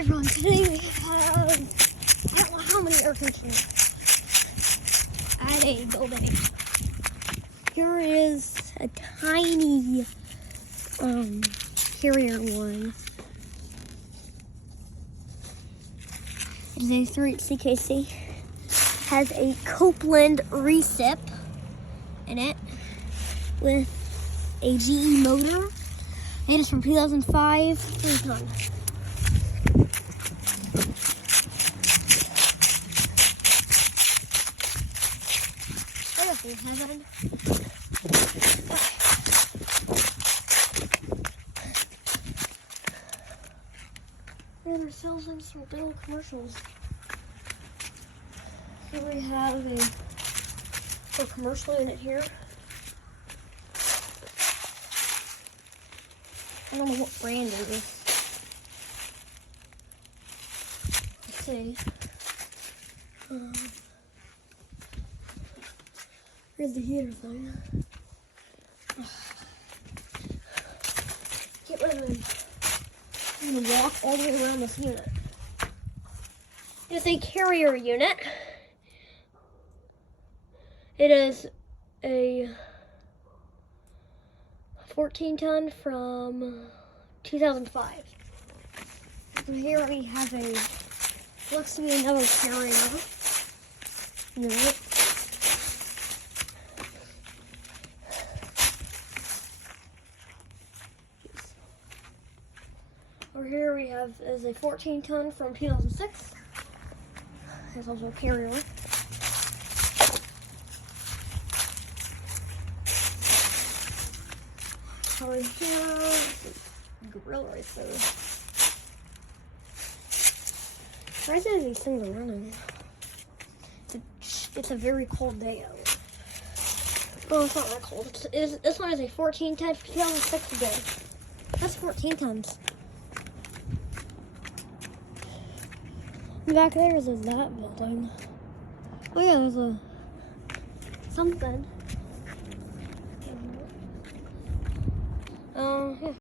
Hi everyone, today we have, I don't know how many air conditioners at a building. Here is a tiny carrier one. It is a 3 CKC. Has a Copeland recip in it with a GE motor. It is from 2005, 3 ton. Heaven. And they're selling some little commercials. Here we have a commercial unit here. I don't know what brand it is. Let's see. Here's the heater thing. Get rid of him. I'm gonna walk all the way around this unit. It's a carrier unit. It is a 14 ton from 2005. And here we have looks to be another carrier unit. Over here we have is a 14 ton from 2006. There's also a carrier. Over here, a grill right there. Why is these things are running? It's a very cold day out. Oh, it's not that cold. This one is a 14 ton from 2006 again. That's 14 tons. Back there is that building. Oh yeah, there's a something. Yeah.